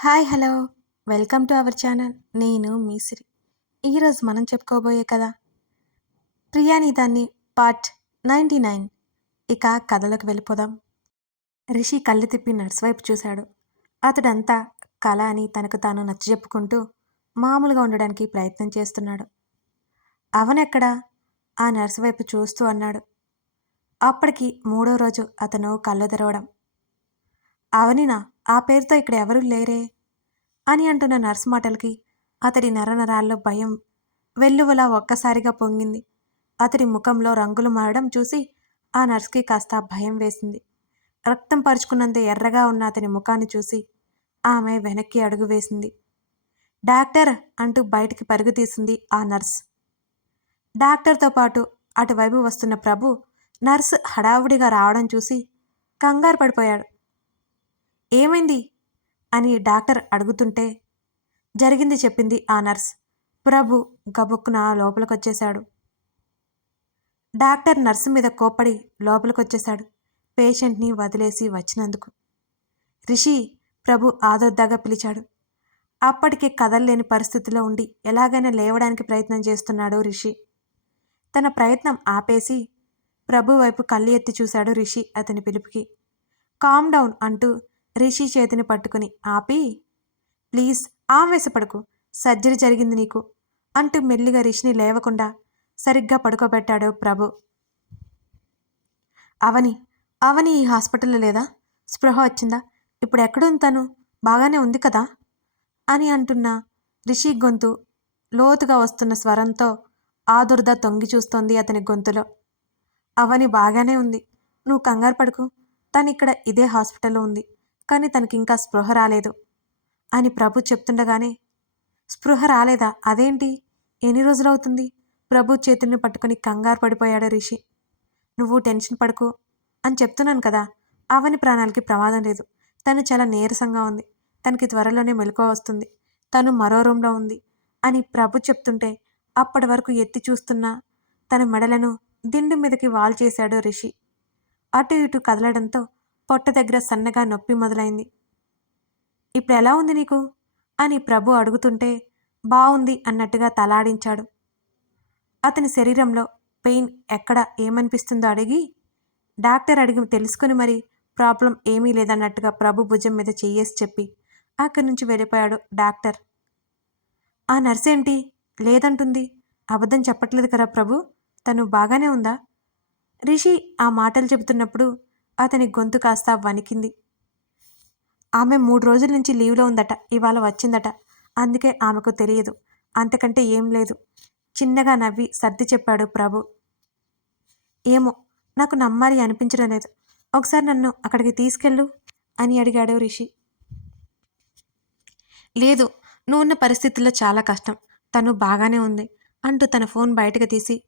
Hi hello. Welcome to our channel. నేను మీసిరి. ఈరోజు మనం చెప్పుకోబోయే కదా ప్రియానిదాన్ని పార్ట్ నైంటీ నైన్. ఇక కథలోకి వెళ్ళిపోదాం. రిషి కళ్ళు తిప్పి నర్స్ వైపు చూశాడు. అతడంతా కళ అని తనకు తాను నచ్చజెప్పుకుంటూ మామూలుగా ఉండడానికి ప్రయత్నం చేస్తున్నాడు. అవనెక్కడా? ఆ నర్స్ వైపు చూస్తూ అన్నాడు. అప్పటికి మూడో రోజు అతను కళ్ళు తెరవడం. అవనినా? ఆ పేరుతో ఇక్కడ ఎవరూ లేరే అని అంటున్న నర్స్ మాటలకి అతడి నరనరాల్లో భయం వెల్లువలా ఒక్కసారిగా పొంగింది. అతడి ముఖంలో రంగులు మారడం చూసి ఆ నర్స్కి కాస్త భయం వేసింది. రక్తం పరుచుకున్నంత ఎర్రగా ఉన్న అతని ముఖాన్ని చూసి ఆమె వెనక్కి అడుగు వేసింది. డాక్టర్ అంటూ బయటికి పరుగు తీసింది ఆ నర్స్. డాక్టర్తో పాటు అటువైపు వస్తున్న ప్రభు నర్స్ హడావుడిగా రావడం చూసి కంగారు పడిపోయాడు. ఏమైంది? అని డాక్టర్ అడుగుతుంటే జరిగింది చెప్పింది ఆ నర్స్. ప్రభు గబుక్కున లోపలికొచ్చేశాడు. డాక్టర్ నర్సు మీద కోపడి లోపలికొచ్చేశాడు. పేషెంట్ని వదిలేసి వచ్చినందుకు. రిషి ప్రభు ఆదర్దాగా పిలిచాడు. అప్పటికే కదలలేని పరిస్థితిలో ఉండి ఎలాగైనా లేవడానికి ప్రయత్నం చేస్తున్నాడు రిషి. తన ప్రయత్నం ఆపేసి ప్రభు వైపు కళ్ళు ఎత్తి చూశాడు రిషి అతని పిలుపుకి. కామ్ డౌన్ అంటూ రిషి చేతిని పట్టుకుని ఆపి ప్లీజ్ ఆవేశపడకు సర్జరీ జరిగింది నీకు అంటూ మెల్లిగా రిషిని లేవకుండా సరిగ్గా పడుకోబెట్టాడు ప్రభు. అవని అవని ఈ హాస్పిటల్లో లేదా? స్పృహ వచ్చిందా? ఇప్పుడు ఎక్కడుంది తను? బాగానే ఉంది కదా అని అంటున్న రిషి గొంతు లోతుగా వస్తున్న స్వరంతో ఆదుర్ద తొంగి చూస్తోంది అతని గొంతులో. అవని బాగానే ఉంది. నువ్వు కంగారు పడుకు. తను ఇక్కడ ఇదే హాస్పిటల్లో ఉంది. కానీ తనకి ఇంకా స్పృహ రాలేదు. అని ప్రభు చెప్తుండగానే స్పృహ రాలేదా? అదేంటి? ఎన్ని రోజులవుతుంది? ప్రభు చేతుల్ని పట్టుకుని కంగారు పడిపోయాడు రిషి. నువ్వు టెన్షన్ పడుకు అని చెప్తున్నాను కదా అవని ప్రాణాలకి ప్రమాదం లేదు. తను చాలా నీరసంగా ఉంది. తనకి త్వరలోనే మెలకువ వస్తుంది. తను మరో రూమ్లో ఉంది అని ప్రభు చెప్తుంటే అప్పటి వరకు ఎత్తి చూస్తున్న తన మెడలను దిండు మీదకి వాల్ చేశాడు రిషి. అటు ఇటు కదలడంతో పొట్ట దగ్గర సన్నగా నొప్పి మొదలైంది. ఇప్పుడు ఎలా ఉంది నీకు? అని ప్రభు అడుగుతుంటే బాగుంది అన్నట్టుగా తలాడించాడు. అతని శరీరంలో పెయిన్ ఎక్కడ ఏమనిపిస్తుందో అడిగి డాక్టర్ అడిగి తెలుసుకుని మరి ప్రాబ్లం ఏమీ లేదన్నట్టుగా ప్రభు భుజం మీద చెయ్యేసి చెప్పి అక్కడి నుంచి వెళ్ళిపోయాడు డాక్టర్. ఆ నర్స్ ఏంటి? లేదంటుంది. అబద్ధం చెప్పట్లేదు కదా ప్రభు. తను బాగానే ఉందా? రిషి ఆ మాటలు చెబుతున్నప్పుడు అతని గొంతు కాస్త వణికింది. ఆమె మూడు రోజుల నుంచి లీవ్లో ఉందట ఇవాళ వచ్చిందట. అందుకే ఆమెకు తెలియదు. అంతకంటే ఏం లేదు. చిన్నగా నవ్వి సర్ది చెప్పాడు ప్రభు. ఏమో నాకు నమ్మాలి అనిపించడం లేదు. ఒకసారి నన్ను అక్కడికి తీసుకెళ్ళు అని అడిగాడు రిషి. లేదు నువ్వున్న పరిస్థితుల్లో చాలా కష్టం. తను బాగానే ఉంది అంటూ తన ఫోన్ బయటకు తీసి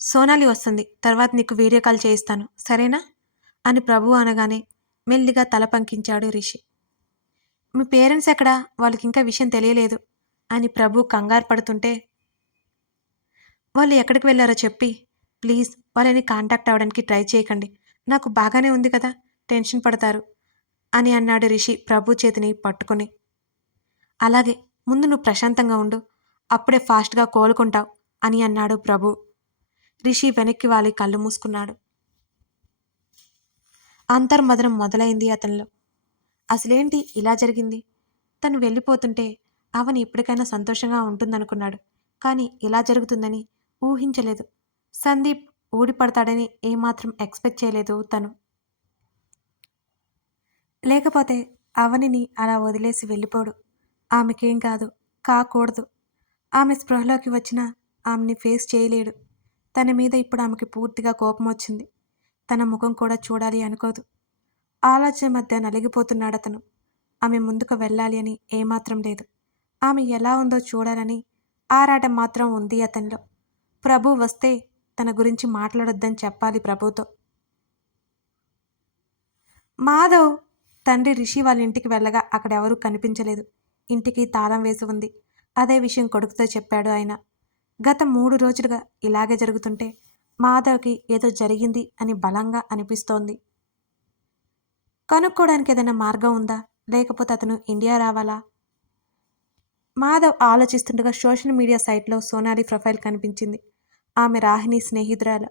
సోనాలి వస్తుంది. తర్వాత నీకు వీడియో కాల్ చేయిస్తాను. సరేనా? అని ప్రభు అనగానే మెల్లిగా తల పంకించాడు రిషి. మీ పేరెంట్స్ ఎక్కడా? వాళ్ళకి ఇంకా విషయం తెలియలేదు అని ప్రభు కంగారు పడుతుంటే వాళ్ళు ఎక్కడికి వెళ్ళారో చెప్పి ప్లీజ్ వాళ్ళని కాంటాక్ట్ అవ్వడానికి ట్రై చేయకండి. నాకు బాగానే ఉంది కదా టెన్షన్ పడతారు అని అన్నాడు రిషి ప్రభు చేతిని పట్టుకుని. అలాగే ముందు నువ్వు ప్రశాంతంగా ఉండు అప్పుడే ఫాస్ట్గా కోలుకుంటావు అని అన్నాడు ప్రభు. రిషి వెనక్కి వాలి కళ్ళు మూసుకున్నాడు. అంతర్మదనం మొదలైంది అతనిలో. అసలేంటి ఇలా జరిగింది? తను వెళ్ళిపోతుంటే అవని ఎప్పటికైనా సంతోషంగా ఉంటుందనుకున్నాడు. కానీ ఇలా జరుగుతుందని ఊహించలేదు. సందీప్ ఊడిపడతాడని ఏమాత్రం ఎక్స్పెక్ట్ చేయలేదు తను. లేకపోతే అవనిని అలా వదిలేసి వెళ్ళిపోడు. ఆమెకేం కాదు కాకూడదు. ఆమె స్పృహలోకి వచ్చినా ఆమెని ఫేస్ చేయలేడు. తన మీద ఇప్పుడు ఆమెకి పూర్తిగా కోపం వచ్చింది తన ముఖం కూడా చూడాలి అనుకోదు. ఆలోచన మధ్య నలిగిపోతున్నాడు అతను ఆమె ముందుకు వెళ్ళాలి అని ఏమాత్రం లేదు. ఆమె ఎలా ఉందో చూడాలని ఆరాటం మాత్రం ఉంది అతనిలో. ప్రభు వస్తే తన గురించి మాట్లాడొద్దని చెప్పాలి ప్రభుతో. మాధవ్ తండ్రి రిషి వాళ్ళ ఇంటికి వెళ్ళగా అక్కడ ఎవరూ కనిపించలేదు. ఇంటికి తాళం వేసి ఉంది. అదే విషయం కొడుకుతో చెప్పాడు ఆయన. గత మూడు రోజులుగా ఇలాగే జరుగుతుంటే మాధవ్కి ఏదో జరిగింది అని బలంగా అనిపిస్తోంది. కనుక్కోవడానికి ఏదైనా మార్గం ఉందా? లేకపోతే అతను ఇండియా రావాలా? మాధవ్ ఆలోచిస్తుండగా సోషల్ మీడియా సైట్లో సోనాలి ప్రొఫైల్ కనిపించింది. ఆమె రాహిణి స్నేహితురాలు.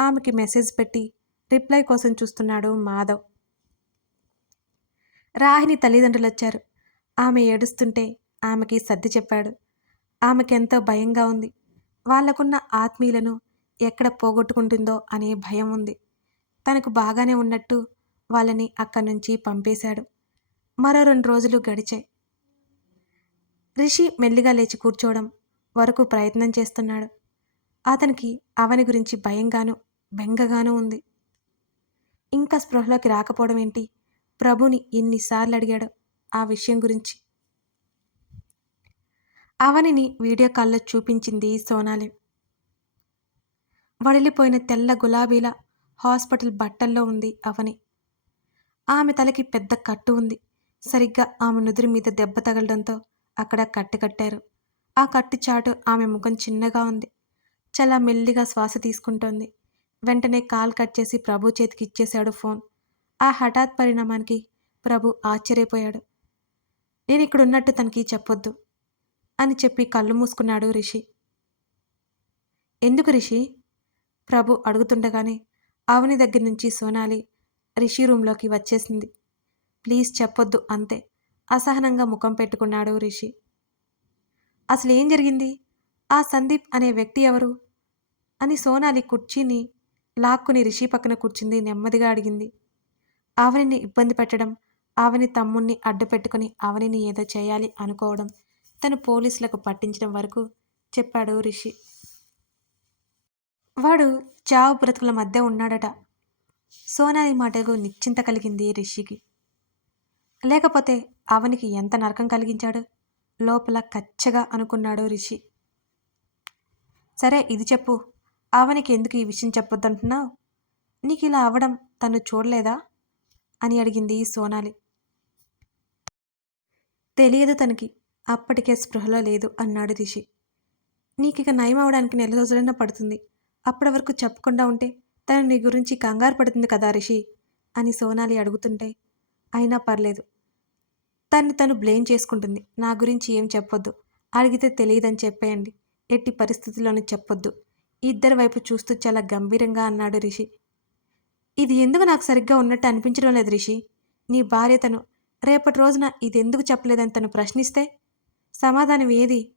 ఆమెకి మెసేజ్ పెట్టి రిప్లై కోసం చూస్తున్నాడు మాధవ్. రాహిణి తల్లిదండ్రులు వచ్చారు. ఆమె ఏడుస్తుంటే ఆమెకి సర్ది చెప్పాడు. ఆమెకెంతో భయంగా ఉంది. వాళ్ళకున్న ఆత్మీయులను ఎక్కడ పోగొట్టుకుంటుందో అనే భయం ఉంది. తనకు బాగానే ఉన్నట్టు వాళ్ళని అక్కడి నుంచి పంపేశాడు. మరో రెండు రోజులు గడిచాయి. రిషి మెల్లిగా లేచి కూర్చోవడం వరకు ప్రయత్నం చేస్తున్నాడు. అతనికి అవని గురించి భయంగాను బెంగగానూ ఉంది. ఇంకా స్పృహలోకి రాకపోవడం ఏంటి? ప్రభుని ఎన్నిసార్లు అడిగాడు ఆ విషయం గురించి. అవనిని వీడియో కాల్లో చూపించింది సోనాలి. వడిలిపోయిన తెల్ల గులాబీల హాస్పిటల్ బట్టల్లో ఉంది అవని. ఆమె తలకి పెద్ద కట్టు ఉంది. సరిగ్గా ఆమె నుదురు మీద దెబ్బ తగలడంతో అక్కడ కట్టు కట్టారు. ఆ కట్టు చాటు ఆమె ముఖం చిన్నగా ఉంది. చాలా మెల్లిగా శ్వాస తీసుకుంటోంది. వెంటనే కాల్ కట్ చేసి ప్రభు చేతికి ఇచ్చేశాడు ఫోన్. ఆ హఠాత్ పరిణామానికి ప్రభు ఆశ్చర్యపోయాడు. నేను ఇక్కడ ఉన్నట్టు తనకి చెప్పొద్దు అని చెప్పి కళ్ళు మూసుకున్నాడు రిషి. ఎందుకు రిషి? ప్రభు అడుగుతుండగానే ఆవుని దగ్గర నుంచి సోనాలి రిషి రూంలోకి వచ్చేసింది. ప్లీజ్ చెప్పొద్దు అంతే. అసహనంగా ముఖం పెట్టుకున్నాడు రిషి. అసలు ఏం జరిగింది? ఆ సందీప్ అనే వ్యక్తి ఎవరు? అని సోనాలి కుర్చీని లాక్కుని రిషి పక్కన కూర్చుంది నెమ్మదిగా అడిగింది. ఆవనిని ఇబ్బంది పెట్టడం ఆవని తమ్ముణ్ణి అడ్డు పెట్టుకుని ఏదో చేయాలి అనుకోవడం తను పోలీసులకు పట్టించడం వరకు చెప్పాడు రిషి. వాడు చావు బ్రతుకుల మధ్య ఉన్నాడట. సోనాలి మాటకు నిశ్చింత కలిగింది రిషికి. లేకపోతే అవనికి ఎంత నరకం కలిగించాడు? లోపల కచ్చగా అనుకున్నాడు రిషి. సరే ఇది చెప్పు. అవనికి ఎందుకు ఈ విషయం చెప్పొద్దంటున్నావు? నీకు ఇలా అవడం తను చూడలేదా? అని అడిగింది సోనాలి. తెలియదు తనకి. అప్పటికే స్పృహలో లేదు అన్నాడు రిషి. నీకిక నయం అవడానికి నెల రోజులైనా పడుతుంది. అప్పటి వరకు చెప్పకుండా ఉంటే తను నీ గురించి కంగారు పడుతుంది కదా రిషి అని సోనాలి అడుగుతుంటే అయినా పర్లేదు. తన్ని తను బ్లేమ్ చేసుకుంటుంది. నా గురించి ఏం చెప్పొద్దు. అడిగితే తెలియదని చెప్పేయండి. ఎట్టి పరిస్థితుల్లోనూ చెప్పొద్దు. ఇద్దరి వైపు చూస్తూ చాలా గంభీరంగా అన్నాడు రిషి. ఇది ఎందుకు నాకు సరిగ్గా ఉన్నట్టు అనిపించడం లేదు రిషి? నీ భార్య తను రేపటి రోజున ఇది ఎందుకు చెప్పలేదని తను ప్రశ్నిస్తే? సమాధానం ఏది?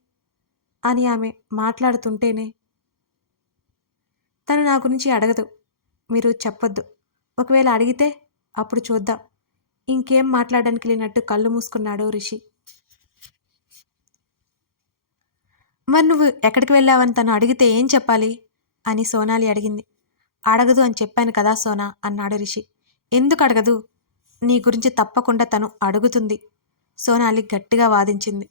అని ఆమె మాట్లాడుతుంటేనే తను నా గురించి అడగదు. మీరు చెప్పొద్దు. ఒకవేళ అడిగితే అప్పుడు చూద్దాం. ఇంకేం మాట్లాడడానికి లేనట్టు కళ్ళు మూసుకున్నాడు రిషి. మరి నువ్వు ఎక్కడికి వెళ్ళావని తను అడిగితే ఏం చెప్పాలి? అని సోనాలి అడిగింది. అడగదు అని చెప్పాను కదా సోనా అన్నాడు రిషి. ఎందుకు అడగదు? నీ గురించి తప్పకుండా తను అడుగుతుంది సోనాలి గట్టిగా వాదించింది.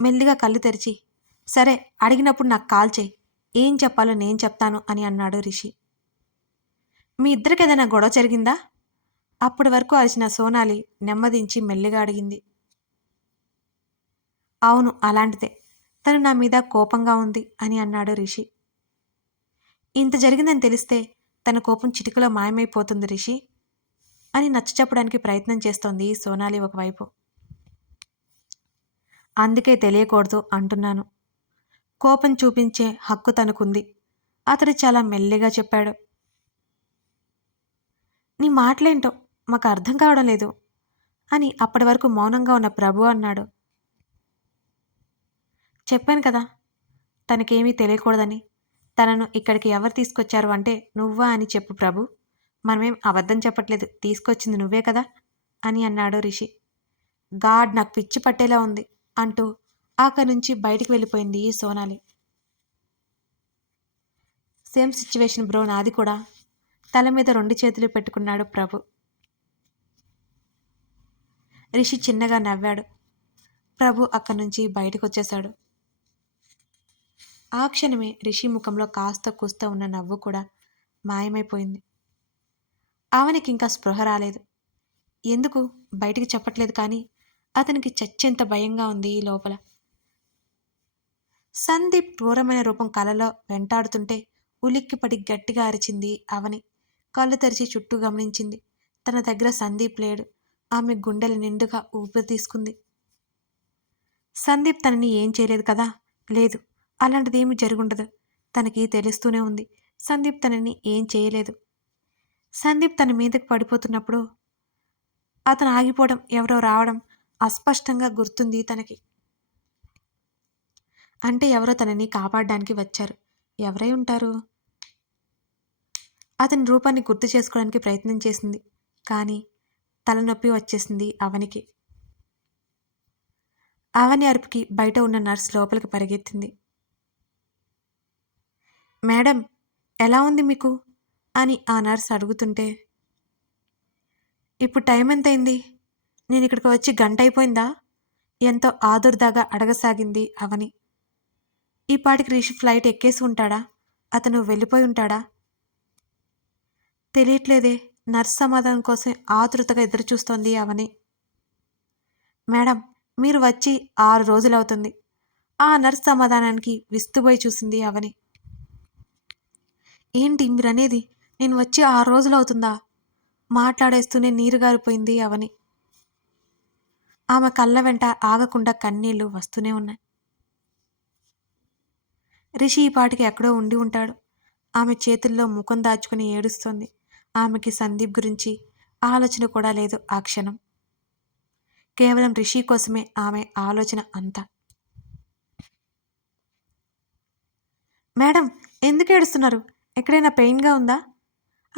మెల్లిగా కళ్ళు తెరిచి సరే అడిగినప్పుడు నాకు కాల్ చేయి. ఏం చెప్పాలో నేను చెప్తాను అని అన్నాడు రిషి. మీ ఇద్దరికి ఏదైనా గొడవ జరిగిందా? అప్పటి వరకు అరిచిన సోనాలి నెమ్మదించి మెల్లిగా అడిగింది. అవును అలాంటిదే. తను నా మీద కోపంగా ఉంది అని అన్నాడు రిషి. ఇంత జరిగిందని తెలిస్తే తన కోపం చిటికలో మాయమైపోతుంది రిషి అని నచ్చ చెప్పడానికి ప్రయత్నం చేస్తోంది సోనాలి ఒకవైపు. అందుకే తెలియకూడదు అంటున్నాను. కోపం చూపించే హక్కు తనకుంది. అతడు చాలా మెల్లిగా చెప్పాడు. నీ మాటలేంటో మాకు అర్థం కావడం లేదు అని అప్పటి వరకు మౌనంగా ఉన్న ప్రభు అన్నాడు. చెప్పాను కదా తనకేమీ తెలియకూడదని తనను ఇక్కడికి ఎవరు తీసుకొచ్చారు అంటే నువ్వా అని చెప్పు ప్రభు. మనమేం అబద్ధం చెప్పట్లేదు తీసుకొచ్చింది నువ్వే కదా అని అన్నాడు రిషి. గాడ్ నాకు పిచ్చి పట్టేలా ఉంది అంటూ అక్కడి నుంచి బయటికి వెళ్ళిపోయింది సోనాలి. సేమ్ సిచ్యువేషన్ బ్రో నాది కూడా. తల మీద రెండు చేతులు పెట్టుకున్నాడు ప్రభు. రిషి చిన్నగా నవ్వాడు. ప్రభు అక్కడి నుంచి బయటకు వచ్చేశాడు ఆ క్షణమే రిషి ముఖంలో కాస్త కూస్త ఉన్న నవ్వు కూడా మాయమైపోయింది. ఆవనికి ఇంకా స్పృహ రాలేదు. ఎందుకు? బయటికి చెప్పట్లేదు కానీ అతనికి చచ్చెంత భయంగా ఉంది ఈ లోపల. సందీప్ క్రూరమైన రూపం కలలో వెంటాడుతుంటే ఉలిక్కిపడి గట్టిగా అరిచింది అవని. కళ్ళు తెరిచి చుట్టూ గమనించింది. తన దగ్గర సందీప్ లేడు. ఆమె గుండెలు నిండుగా ఊపిరి తీసుకుంది. సందీప్ తనని ఏం చేయలేదు కదా? లేదు. అలాంటిదేమీ జరుగుండదు. తనకి తెలుస్తూనే ఉంది. సందీప్ తనని ఏం చేయలేదు. సందీప్ తన మీదకి పడిపోతున్నప్పుడు అతను ఆగిపోవడం ఎవరో రావడం అస్పష్టంగా గుర్తుంది తనకి. అంటే ఎవరో తనని కాపాడడానికి వచ్చారు. ఎవరై ఉంటారు? అతని రూపాన్ని గుర్తు చేసుకోవడానికి ప్రయత్నం చేసింది. కానీ తలనొప్పి వచ్చేసింది అవనికి. అవని అరుపుకి బయట ఉన్న నర్స్ లోపలికి పరిగెత్తింది. మేడం ఎలా ఉంది మీకు? అని ఆ నర్స్ అడుగుతుంటే ఇప్పుడు టైం ఎంతైంది? నేను ఇక్కడికి వచ్చి గంట అయిపోయిందా? ఎంతో ఆదుర్దాగా అడగసాగింది అవని. ఈ పాటికి రిషి ఫ్లైట్ ఎక్కేసి ఉంటాడా? అతను వెళ్ళిపోయి ఉంటాడా? తెలియట్లేదే. నర్స్ సమాధానం కోసం ఆతృతగా ఎదురుచూస్తోంది అవని. మేడం మీరు వచ్చి ఆరు రోజులవుతుంది. ఆ నర్స్ సమాధానానికి విస్తుపోయి చూసింది అవని. ఏంటి మీరనేది? నేను వచ్చి ఆరు రోజులు అవుతుందా మాట్లాడేస్తూనే నీరు గారిపోయింది అవని. ఆమె కళ్ళ వెంట ఆగకుండా కన్నీళ్ళు వస్తూనే ఉన్నాయి. రిషి ఈ పాటికి ఎక్కడో ఉండి ఉంటాడు. ఆమె చేతుల్లో ముఖం దాచుకుని ఏడుస్తోంది. ఆమెకి సందీప్ గురించి ఆలోచన కూడా లేదు ఆ క్షణం. కేవలం రిషి కోసమే ఆమె ఆలోచన అంతా. మేడం ఎందుకు ఏడుస్తున్నారు? ఎక్కడైనా పెయిన్గా ఉందా?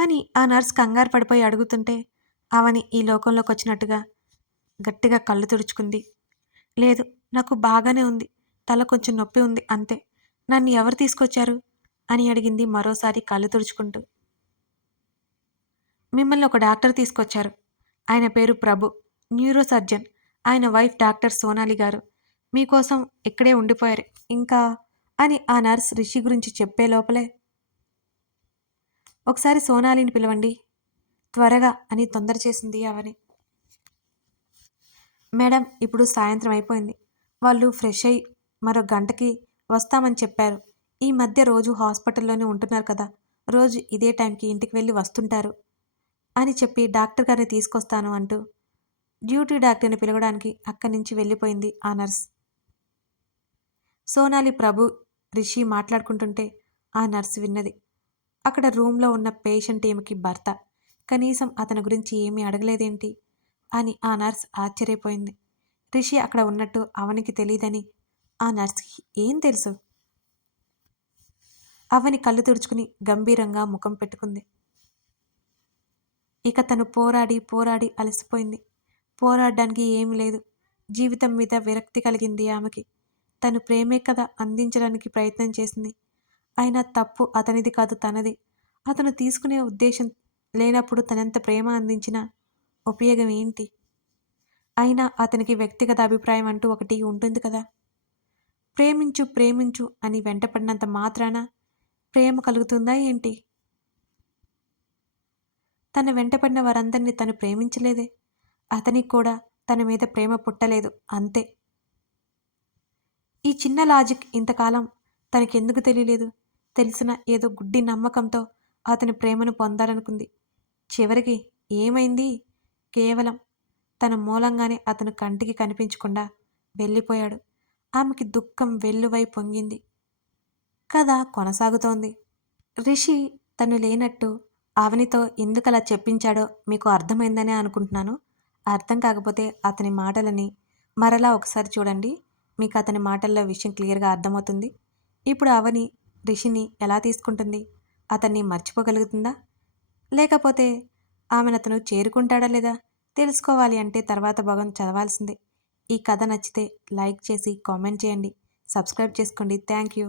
అని ఆ నర్స్ కంగారు పడిపోయి అడుగుతుంటే అవని ఈ లోకంలోకి వచ్చినట్టుగా గట్టిగా కళ్ళు తుడుచుకుంది. లేదు నాకు బాగానే ఉంది. తల కొంచెం నొప్పి ఉంది అంతే. నన్ను ఎవరు తీసుకొచ్చారు? అని అడిగింది మరోసారి కళ్ళు తుడుచుకుంటూ. మిమ్మల్ని ఒక డాక్టర్ తీసుకొచ్చారు. ఆయన పేరు ప్రభు. Neurosurgeon. ఆయన వైఫ్ డాక్టర్ సోనాలి గారు. మీకోసం ఇక్కడే ఉండిపోయారు. ఇంకా? అని ఆ నర్స్ రిషి గురించి చెప్పే లోపలే. ఒకసారి సోనాలిని పిలవండి. త్వరగా అని తొందర చేసింది అవని మేడం ఇప్పుడు సాయంత్రం అయిపోయింది. వాళ్ళు ఫ్రెష్ అయ్యి మరో గంటకి వస్తామని చెప్పారు. ఈ మధ్య రోజు హాస్పిటల్లోనే ఉంటున్నారు కదా రోజు ఇదే టైంకి ఇంటికి వెళ్ళి వస్తుంటారు అని చెప్పి డాక్టర్ గారిని తీసుకొస్తాను అంటూ డ్యూటీ డాక్టర్ని పిలవడానికి అక్కడి నుంచి వెళ్ళిపోయింది ఆ నర్స్. సోనాలి ప్రభు రిషి మాట్లాడుకుంటుంటే ఆ నర్స్ విన్నది. అక్కడ రూమ్లో ఉన్న పేషెంట్ ఏమికి భర్త కనీసం అతని గురించి ఏమీ అడగలేదేంటి అని ఆ నర్స్ ఆశ్చర్యపోయింది. రిషి అక్కడ ఉన్నట్టు అవనికి తెలియదని ఆ నర్స్కి ఏం తెలుసు? అవని కళ్ళు తుడుచుకుని గంభీరంగా ముఖం పెట్టుకుంది. ఇక తను పోరాడి పోరాడి అలసిపోయింది. పోరాడడానికి ఏమీ లేదు. జీవితం మీద విరక్తి కలిగింది ఆమెకి. తను ప్రేమే కదా అందించడానికి ప్రయత్నం చేసింది. అయినా తప్పు అతనిది కాదు తనది. అతను తీసుకునే ఉద్దేశం లేనప్పుడు తనంత ప్రేమ అందించినా ఉపయోగం ఏంటి? అయినా అతనికి వ్యక్తిగత అభిప్రాయం అంటూ ఒకటి ఉంటుంది కదా. ప్రేమించు ప్రేమించు అని వెంటపడినంత మాత్రాన ప్రేమ కలుగుతుందా ఏంటి? తన వెంటపడిన వారందరినీ తను ప్రేమించలేదే. అతనికి కూడా తన మీద ప్రేమ పుట్టలేదు. అంతే. ఈ చిన్న లాజిక్ ఇంతకాలం తనకెందుకు తెలియలేదు. తెలిసిన ఏదో గుడ్డి నమ్మకంతో అతని ప్రేమను పొందాలనుకుంది. చివరికి ఏమైంది? కేవలం తన మూలంగానే అతను కంటికి కనిపించకుండా వెళ్ళిపోయాడు. ఆమెకి దుఃఖం వెల్లువై పొంగింది. కథ కొనసాగుతోంది. రిషి తను లేనట్టు ఆవనితో ఎందుకలా చెప్పించాడో మీకు అర్థమైందనే అనుకుంటున్నాను. అర్థం కాకపోతే అతని మాటలని మరలా ఒకసారి చూడండి. మీకు అతని మాటల్లో విషయం క్లియర్గా అర్థమవుతుంది. ఇప్పుడు అవని రిషిని ఎలా తీసుకుంటుంది? అతన్ని మర్చిపోగలుగుతుందా? లేకపోతే ఆమెను అతను చేరుకుంటాడా లేదా? తెలుసుకోవాలి అంటే తర్వాత భాగం చదవాల్సిందే. ఈ కథ నచ్చితే లైక్ చేసి కామెంట్ చేయండి. సబ్స్క్రైబ్ చేసుకోండి. Thank you.